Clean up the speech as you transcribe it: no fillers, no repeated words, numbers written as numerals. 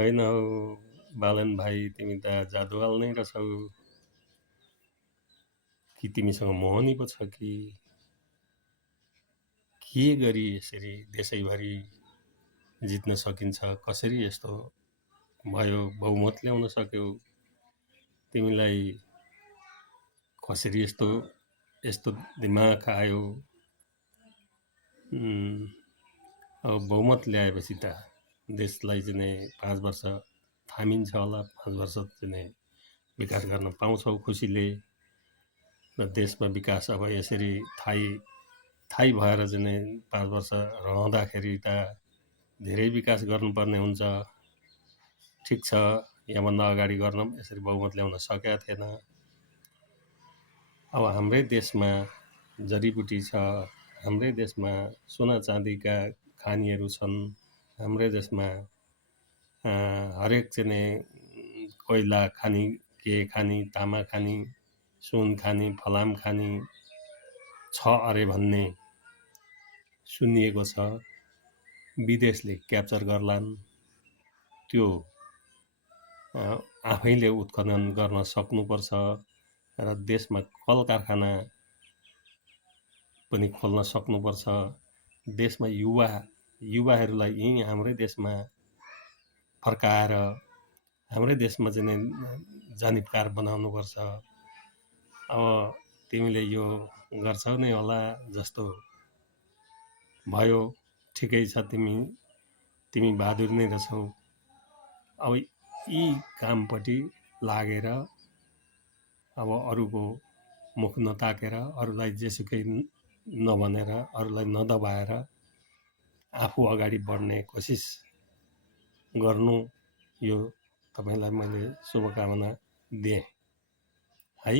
होइन हौ बालन भाइ, तिमी त जादुवाल नै रहेछौ कि तिमीसँग मोहनी पो छ कि के गरी यसरी देशैभरि जित्न सकिन्छ? कसरी यस्तो भयो? बहुमत ल्याउन सक्यौ? तिमीलाई कसरी यस्तो यस्तो दिमाग आयो? अब बहुमत ल्याएपछि त देशलाई चाहिँ 5 वर्ष थामिन्छ होला। 5 वर्ष चाहिँ विकास गर्न पाउँछौ खुसीले। र देशमा विकास अब यसरी थाई भएर चाहिँ 5 वर्ष रहँदाखेरि त धेरै विकास गर्नुपर्ने हुन्छ। ठिक छ, यहाँभन्दा अगाडि गर्न यसरी बहुमत ल्याउन सकेका थिएन। अब हाम्रै देशमा जडीबुटी छ, हाम्रै देशमा सोना चाँदीका खानीहरू छन्, हाम्रै देशमा हरेक चाहिँ कोइला खानी, के खानी, तामा खानी, सुन खानी, फलाम खानी छ अरे भन्ने सुनिएको छ। विदेशले क्याप्चर गर्लान्, त्यो आफैले उत्खनन गर्न सक्नुपर्छ र देशमा कल कारखाना पनि खोल्न सक्नुपर्छ। देशमा युवाहरूलाई यहीँ हाम्रै देशमा फर्काएर हाम्रै देशमा चाहिँ जानिबकार बनाउनुपर्छ। अब तिमीले यो गर्छौ नै होला जस्तो भयो। ठिकै छ, तिमी बहादुर नै रहेछौ। अब यी कामपट्टि लागेर अब अरूको मुख नताकेर, अरूलाई जेसुकै नभनेर, अरूलाई नदबाएर आफू अगाडि बढ्ने कोसिस गर्नु, यो तपाईँलाई मैले शुभकामना दिएँ है।